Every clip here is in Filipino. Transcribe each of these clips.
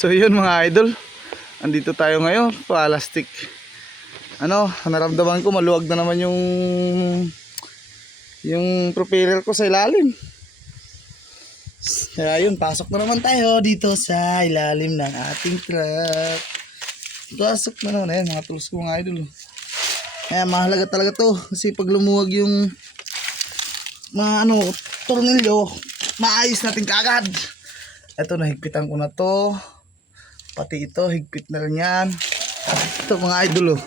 So yun mga idol, andito tayo ngayon, plastic. Naramdaman ko maluwag na naman yung propeller ko sa ilalim. Kaya yun, pasok na naman tayo dito sa ilalim ng ating truck. Pasok na naman, ayan mga tools ko mga idol. Kaya mahalaga talaga to, kasi pag lumuwag yung mga tornilyo, maayos natin kaagad. Ito, nahigpitan ko na to. Pati ito, higpit na rin yan. Ito mga idol, oh.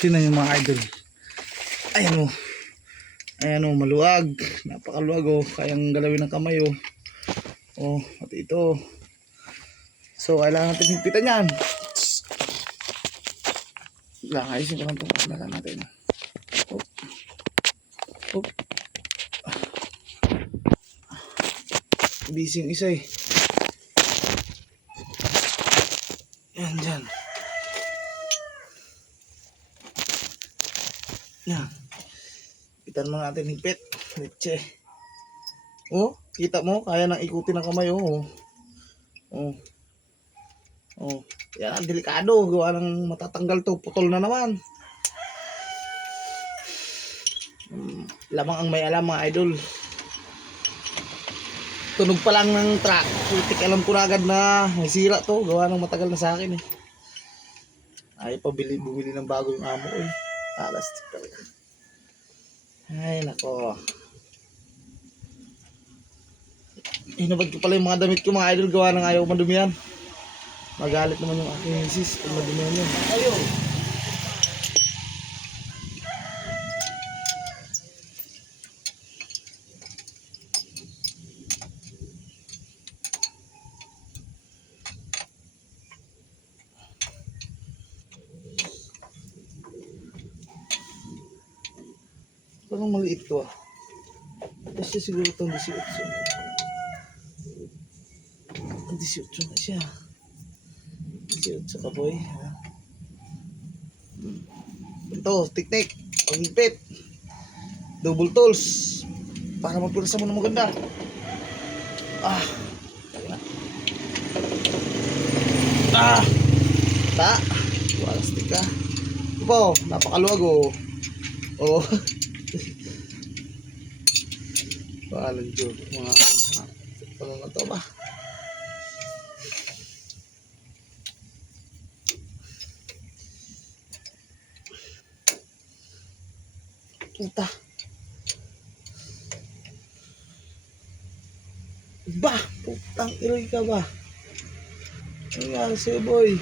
Tingnan yung mga idol. Ayan, oh. Ayan, oh, maluwag. Napakaluwag, oh. Kayang galawin ng kamay, oh. Oh, pati ito. So, kailangan natin higpitan yan. Ayusin ko lang ito. Kailangan natin. Oh. Oh. Busy yung isa, eh. Yan, dyan. Yan. Itan mo natin higpit. Leche. Oh, kita mo? Kaya nang ikutin ng kamay, oh. Oh. Oh. Yan, ang delikado. Gawa ng matatanggal to. Putol na naman. Lamang ang may alam mga idol. Tunog pa lang ng truck, putik, alam ko na agad na may sira to. Gawa ng matagal na sa akin, eh. Ay, bumili ng bago yung amo, eh. Plastic talaga. Ay, nako. Hinabad ko pala yung mga damit ko mga idol. Gawa ng ayaw madumihan. Magalit naman yung aking misis kung madumihan yun. Ayaw. Parang maliit to, ah. Kasi siguro itong 18. 18 na siya. 18 ka, boy. Ito, teknik. Pag-higpit. Double tools. Para magpirsa mo na maganda. Ah. Ah. Ta. Plastic, ah. Ito po, napakaluwag, oh. Oh. Paalan dyan. Mga na to ba? Puta. Ba, putang iroy ka ba? Ano nga sa'yo, boy?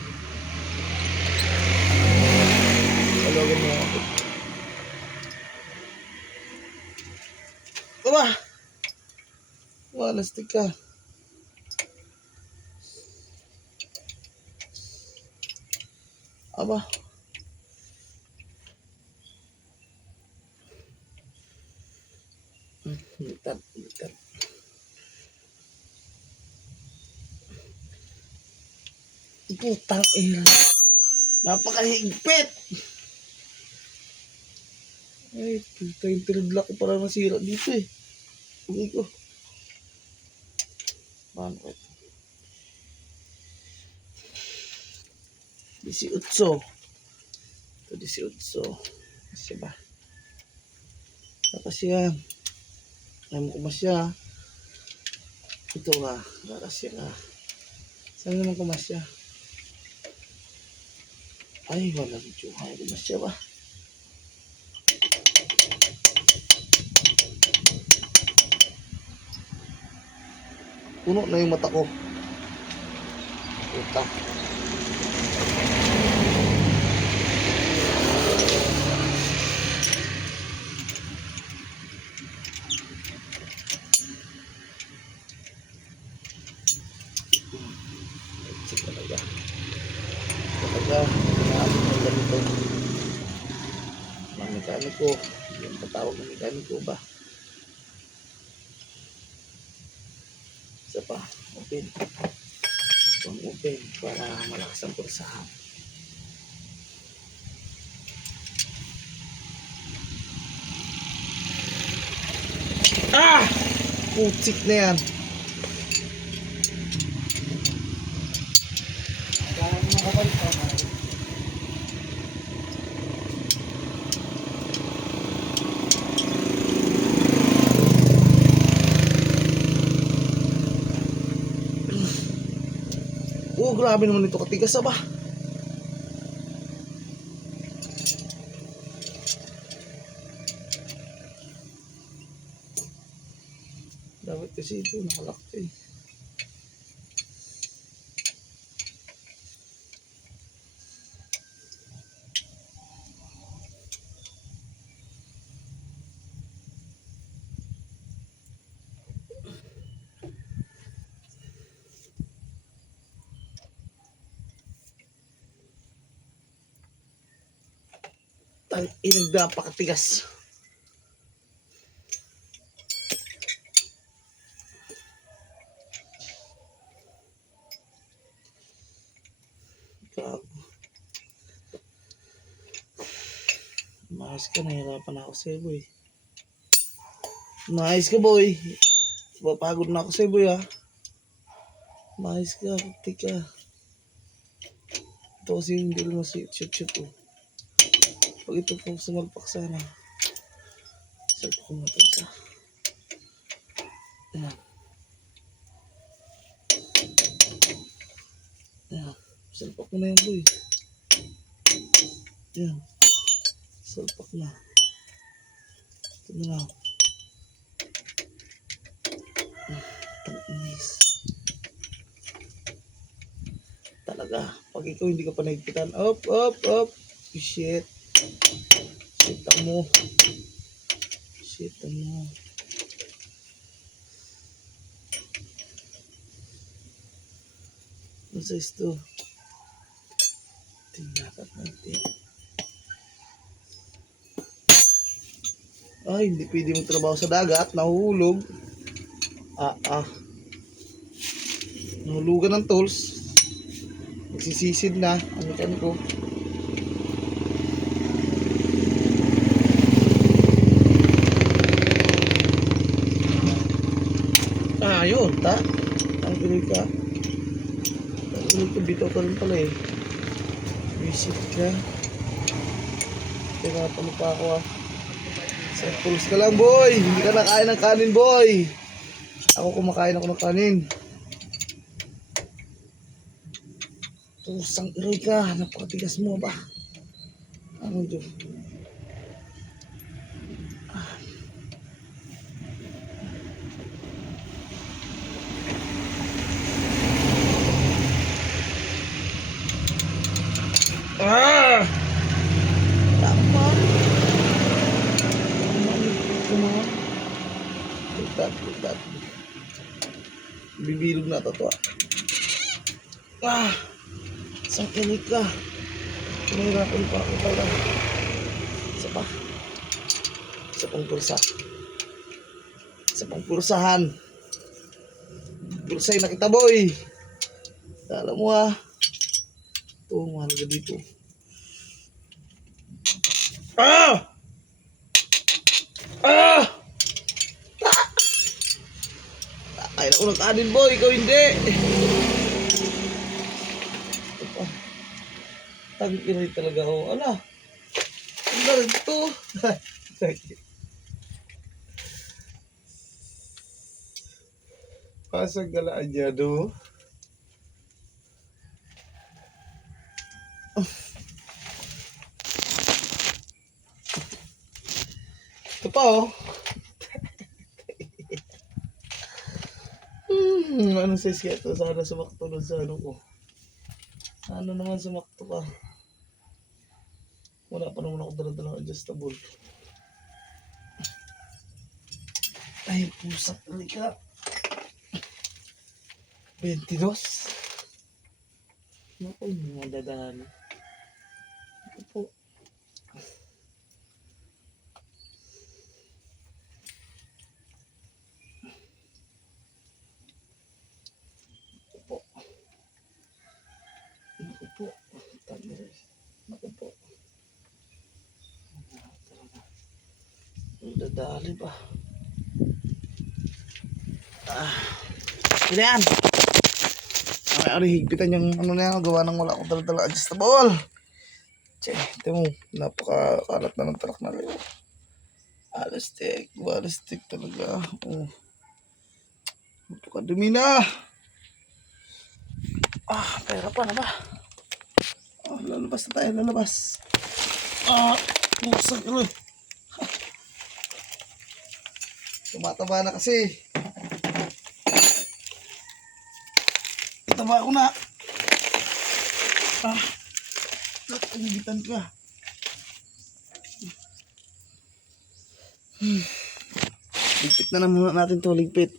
Talagan mo ako. Aba! Walastik ka. Aba. Litat. Putang ina. Napakahigpit. Ay, puta yung tinudla ko para masira dito, eh. Hindi ko. Paano ko ito? 18. Ito 18. Kasi ba? Tapos yan. Alam ko ba siya? Ito ka. Kasi ka. Saan naman kumasya? Ay, walang tsuhay. Kumasya ba? Puno na yung mata ko. Puta. Talaga, inaabot ng ganito. Mga mekaniko, yung patawag ng mekaniko ba? Isa pa, open. Itong open para malakas ang pursahan. Ah! Putik na yan. Babalik ka na. Oh, grabe naman ito katigas ba? Dapat kasi ito nakalak eh. Napakatigas. Maayos ka, nahirapan ako sa'yo boy. Maayos ka boy. Papagod na ako sa'yo boy ha. Maayos ka, puti ka. Ito kasi hindi lang shoot oh. Pag ito po sumalpak sana. Salpak ko nga ito isa. Ayan. Ayan. Salpak ko na yan boy. Ayan. Salpak na. Ito na lang. Tanis. Talaga. Pag ikaw hindi ka pa nagpitan. Up. Shit. Shit mo. Ano size to? Tingnan natin. Ay, hindi pwede mong trabaho sa dagat. Nahuhulog. Nahulugan ng tools. Magsisisid na ang mekaniko. Yun, ang pinig ka. Bitaw ka rin pala eh. Visit ka. Tinapan mo pa ako ah. Sa tools ka lang boy. Hindi ka nakain ng kanin boy. Ako kumakain ako ng kanin. Tusang iroy ka. Napakatigas mo ba? Ano dyan? Tama. Tutat. Bibilog na ito isang kinig ka. Pinahirapan pa ako pala. Isa pa. Isa pang pursa. Isa pang pursahan. Pursay na kita boy. Alam mo ito, mahalaga dito. Kaya na unang kanin boy, ikaw hindi. Ito pa. Tag-iray talaga ako. Ala. Ang galing ito. Pasang galaan niya do. Ito pa anong size kaya ito? Sana sumakto nun sa ano ko. Sana naman sumakto ka. Wala pa naman ako dala-dalang adjustable. Ay, pusak ka. 22. Naku, hindi mo dadaan. Ito po. Naku po. Dadali pa. Yan. Ari, higpitan yung ano na yan, gawa ng wala akong dala-dala adjustable. Che, ito mo, napaka-kalat na ng truck na rin. Balastik talaga. Oh. Napakadumi na. Pera pa na ba? Lalabas na tayo, lalabas. Buksan ko rin. Tumataba na kasi. Taba ko na. Nagigitan ka. Ligpit na muna natin to, ligpit.